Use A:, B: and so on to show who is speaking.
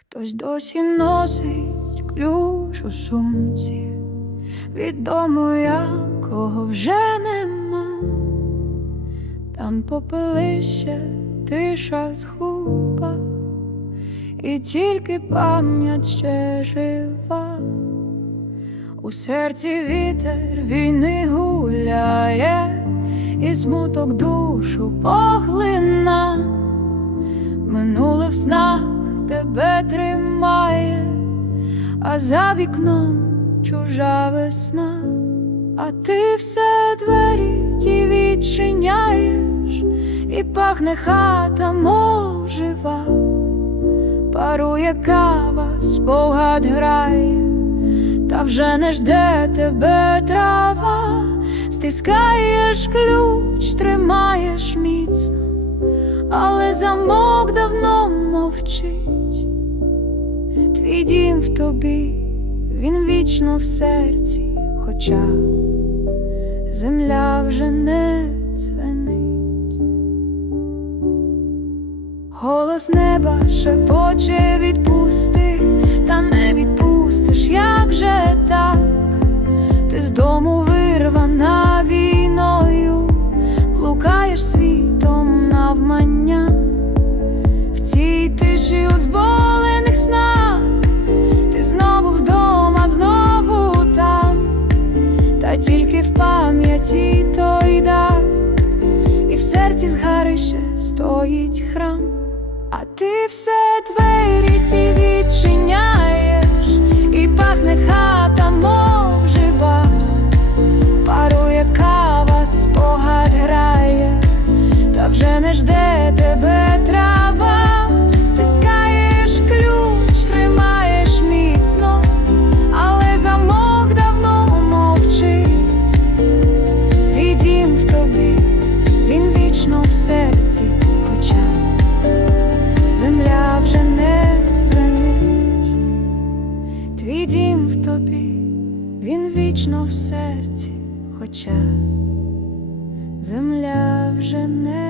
A: Хтось досі носить ключ у сумці, від дому якого вже нема, там попелище, тиша згуба, і тільки пам'ять ще жива, у серці вітер війни гуляє, і смуток душу поглина. Минуле в снах тебе тримає, а за вікном чужа весна, а ти все двері ті відчиняєш, і пахне хата, мов жива, парує кава, спогад грає, та вже не жде тебе трава, стискаєш ключ, тримаєш міцно але замок давно мовчить. Твій дім в тобі, він вічно в серці, хоча земля вже не дзвенить. Голос неба шепоче відпусти, та не відпустиш, як же так? Ти з дому вирвана війною, блукаєш світом навмання, в цій тиші у тільки в пам'яті той дах, і в серці згарище стоїть храм, а ти все двері ті відчиняєш, Твій дім в тобі, він вічно в серці, хоча земля вже не.